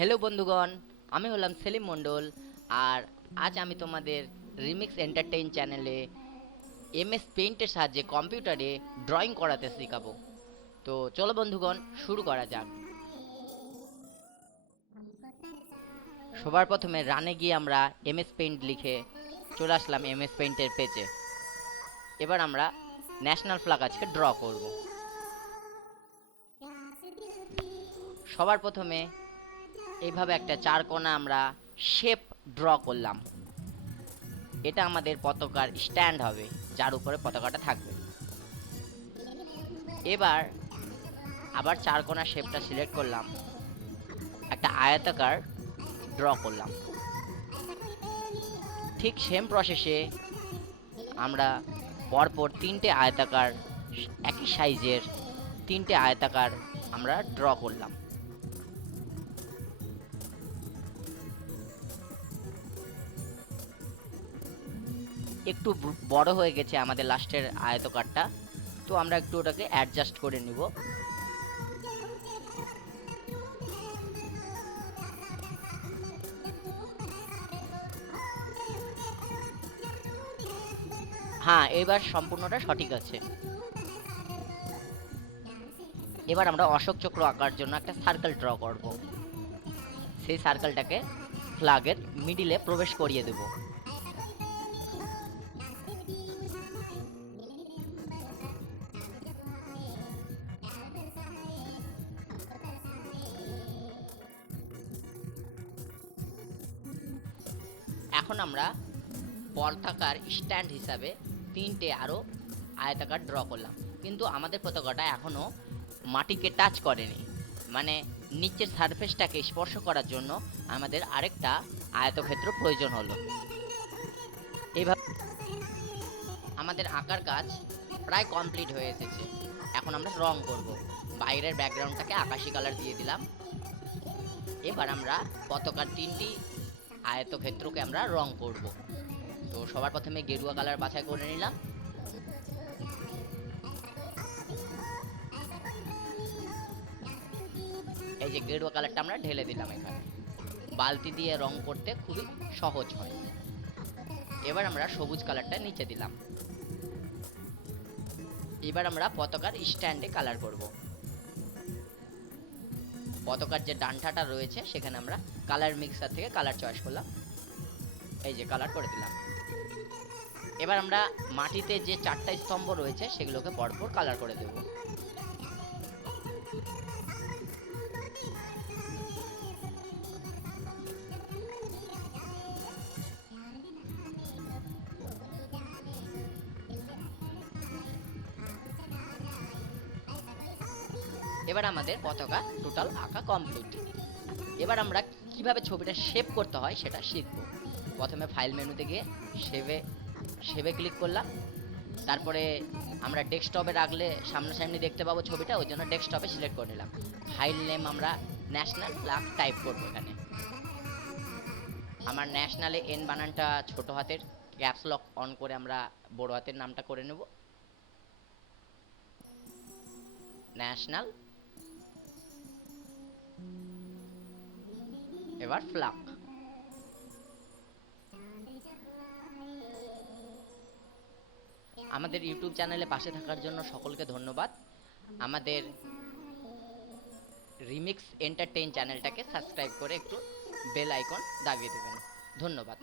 Hello বন্ধুগণ, আমি হলাম সেলিম মণ্ডল। আর আজ আমি তোমাদের রিমিক্স এন্টারটেইন চ্যানেলে এমএস পেইন্টের সাহায্যে কম্পিউটারে ড্রয়িং করাতে শেখাবো। তো চলো বন্ধুগণ, শুরু করা যাক। সবার প্রথমে রানে গিয়ে আমরা এমএস পেইন্ট লিখে চলে আসলাম এমএস পেইন্টের পেজে। এবার আমরা ন্যাশনাল ফ্ল্যাগ আজকে ড্র করব। সবার প্রথমে এইভাবে একটা চার কোণা আমরা শেপ ড্র করলাম। এটা আমাদের পতাকার স্ট্যান্ড হবে, যার উপরে পতাকাটা থাকবে। এবার আবার চার কোণা শেপটা সিলেক্ট করলাম, একটা আয়তাকার ড্র করলাম। ঠিক সেম প্রসেসে আমরা পরপর তিনটে আয়তাকার, একই সাইজের তিনটে আয়তাকার আমরা ড্র করলাম। একটু বড় হয়ে গেছে আমাদের লাস্টের আয়তকারটা, তো আমরা একটু ওটাকে অ্যাডজাস্ট করে নিব। হ্যাঁ, এবার সম্পূর্ণটা সঠিক আছে। এবার আমরা অশোক চক্র আঁকার জন্য একটা সার্কেল ড্র করব। সেই সার্কেলটাকে ফ্ল্যাগের মিডিলে প্রবেশ করিয়ে দেব। এখন আমরা পতাকার স্ট্যান্ড হিসাবে তিনটে আরও আয়তাকার ড্র করলাম, কিন্তু আমাদের পতাকাটা এখনও মাটিকে টাচ করেনি, মানে নিচের সারফেসটাকে স্পর্শ করার জন্য আমাদের আরেকটা আয়তক্ষেত্র প্রয়োজন হলো। এইভাবে আমাদের আঁকার কাজ প্রায় কমপ্লিট হয়ে এসেছে। এখন আমরা রং করব। বাইরের ব্যাকগ্রাউন্ডটাকে আকাশি কালার দিয়ে দিলাম। এবার আমরা পতাকার তিনটি আয়তক্ষেত্রকে আমরা রং করব। তো সবার প্রথমে গেরুয়া কালার বাছাই করে নিলাম। এই যে গেরুয়া কালারটা আমরা ঢেলে দিলাম এখানে। বালতি দিয়ে রং করতে খুবই সহজ হয়। এবার আমরা সবুজ কালারটা নিচে দিলাম। এবার আমরা পতাকার স্ট্যান্ডে কালার করব। পতাকার যে ডান্টাটা রয়েছে সেখানে আমরা কালার মিক্সার থেকে কালার চয়েস করলাম। এই যে কালার করে দিলাম। এবার আমরা মাটিতে যে চারটা স্তম্ভ রয়েছে সেগুলোকে পরপর কালার করে দেব। এবার আমাদের পতাকা টোটাল আঁকা কমপ্লিট। এবার আমরা কিভাবে ছবিটা শেপ করতে হয় সেটা শিখব। প্রথমে ফাইল মেনুতে গিয়ে সেভে ক্লিক করলাম। তারপরে আমরা ডেস্কটপে রাখলে সামনাসামনি দেখতে পাবো ছবিটা, ওই জন্য ডেস্কটপে সিলেক্ট করে নিলাম। ফাইল নেম আমরা ন্যাশনাল ফ্ল্যাগ টাইপ করবো এখানে। আমার ন্যাশনালে এন বানানটা ছোট হাতের, ক্যাপস লক অন করে আমরা বড় হাতের নামটা করে নেব, ন্যাশনাল। এবার ফ্ল্যাগ। আমাদের ইউটিউব চ্যানেলে পাশে থাকার জন্য সকলকে ধন্যবাদ। আমাদের রিমিক্স এন্টারটেইন চ্যানেলটাকে সাবস্ক্রাইব করে একটু বেল আইকন দাবিয়ে দেবেন। ধন্যবাদ।